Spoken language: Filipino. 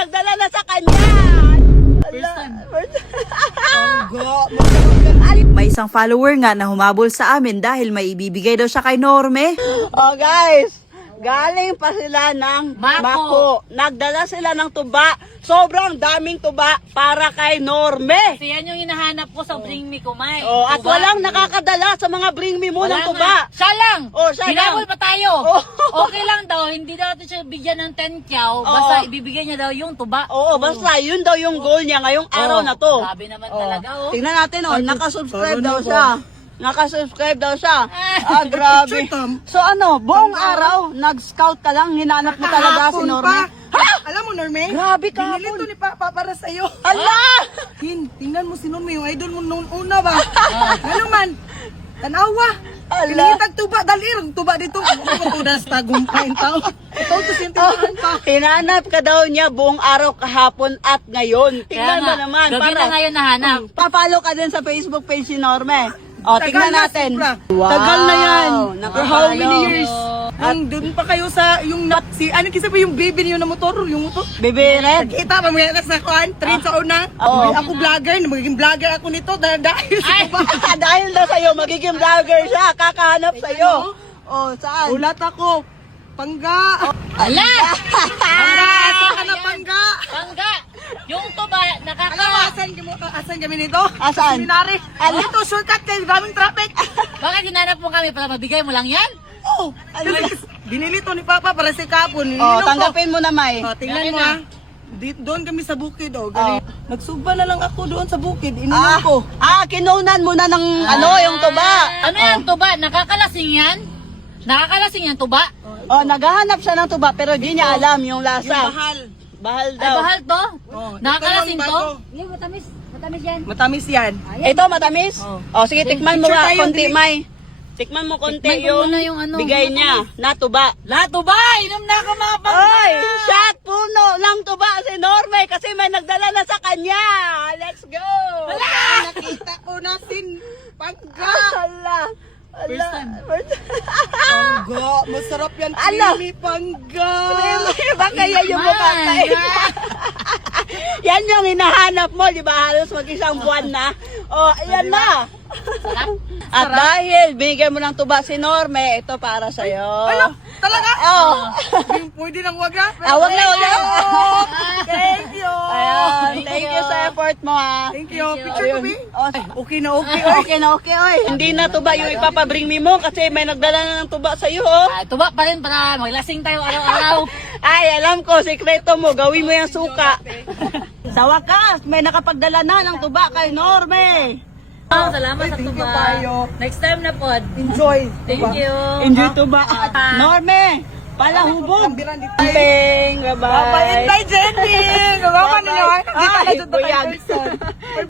nagdala na sa kanya. May isang follower nga na humabol sa amin dahil may ibibigay daw siya kay Norme. Oh guys, galing pa sila ng Mako. Nagdala sila ng tuba. Sobrang daming tuba para kay Norme. Kasi yan yung hinahanap ko sa Bring Me Kumay. Oh, at Tuba. walang nakakadala sa mga Bring Me mo ng tuba. Siya lang! Oh, siya lang. Hinabol pa tayo. Oh. Okay lang daw, hindi daw natin siya bigyan ng 10 kyaw. Basta ibibigay niya daw yung tuba. Oo, basta yun daw yung goal niya ngayong araw na to. Grabe naman talaga, oh. Tingnan natin, oh, nakasubscribe daw siya. Nakasubscribe daw siya. Ah, grabe. So ano, buong araw, nag-scout ka lang, hinanap mo talaga si Norme? Alam mo, Norme? Grabe Binili to kahapon. ni Papa para sa'yo. Allah! Tingnan mo si Norme, yung idol mo noong una ba? Ano man? Tanawa. Ala. Pinitag tuba, dalirang tuba dito. Tudas tagumpain tao. Ito to sintindihan pa. Hinanap ka daw niya buong araw kahapon at ngayon. Tingnan mo naman. Gabi na ngayon nahanap. Papalo ka din sa Facebook page si Norme. O, tingnan Tagal na, natin. sobra. Wow. Tagal na yan. For how many Nakakalo. years? Doon pa kayo sa yung ano kisa pa yung baby niyo na motor, yung motor. Baby Red. Kita pa mga sa kuan, train sa una. Oo. Ako vlogger, magiging vlogger ako nito dahil sa tuba. Dahil daw sa'yo, magiging vlogger siya. Kakahanap sa'yo. O, saan? Ulat ako. Pangga. Ala! Pangga, asa ka na pangga. Pangga! Yung tuba, Asan kami nito? Asan? Seminary. Ala. Ito, shortcut kay daming traffic. Bakit hinanap mo kami para mabigay mo lang yan? Oh, binili to ni Papa para sa kapon. O, tanggapin mo na, May. Oh, tingnan Galing mo na. Doon kami sa bukid, oh. Galing. Nagsuba na lang ako doon sa bukid. Ininom ko. Kinunan mo na ng yung tuba. Ano yan, tuba? Nakakalasing yan? Nakakalasing yan, tuba? O, naghahanap siya ng tuba pero di niya alam yung Yung lasa. bahal. Bahal Ay, daw. bahal to? Oh, Nakakalasing ito to? yung bago. Yung matamis. Matamis yan. Matamis yan. Ito, matamis? O, sige, tikman mo Picture nga, tayo, konti, dili. May. Tikman mo konti Tikman ko muna yung ano, bigay matamis. niya na tuba. La, tuba! Inom na ako mga pangga! Oy, shot puno ng tuba si Norme kasi may nagdala na sa kanya. Let's go! Nakita ko na sin pangga. Ala! First time. Pangga. Masarap yan. Ala. Creamy pangga. Baka yan yung mukha tayo. Yan yung hinahanap mo, di ba? Halos mag-isang buwan na. O, ayan na. At dahil binigyan mo ng tuba si Norme, ito para sa'yo. Ano? Talaga? Oh. Pwede nang wag na? Wag na, wag na. Thank you. Ayan, thank you sa effort mo ha. Thank you. Picture ko, Bi? Oh, Okay na okay. okay na okay, oy. Hindi na tuba yung ipapabring me mo kasi may nagdala na ng tuba sa'yo, oh. Ah, tuba pa rin para maglasing tayo araw-araw. Ay, alam ko, sekreto mo, gawin mo yung suka. Sa wakas, may nakapagdala na ng tuba kay Norme. Salamat sa Thank you, tuba. Payo. Next time na po. Enjoy. Thank you. Enjoy tuba. Norme, palahubog. Kambiran dito. Bye-bye. Bye-bye. Bye, Jenny. Gawa ka ninyo. Nakita na Ay, dito tayo buyag. person.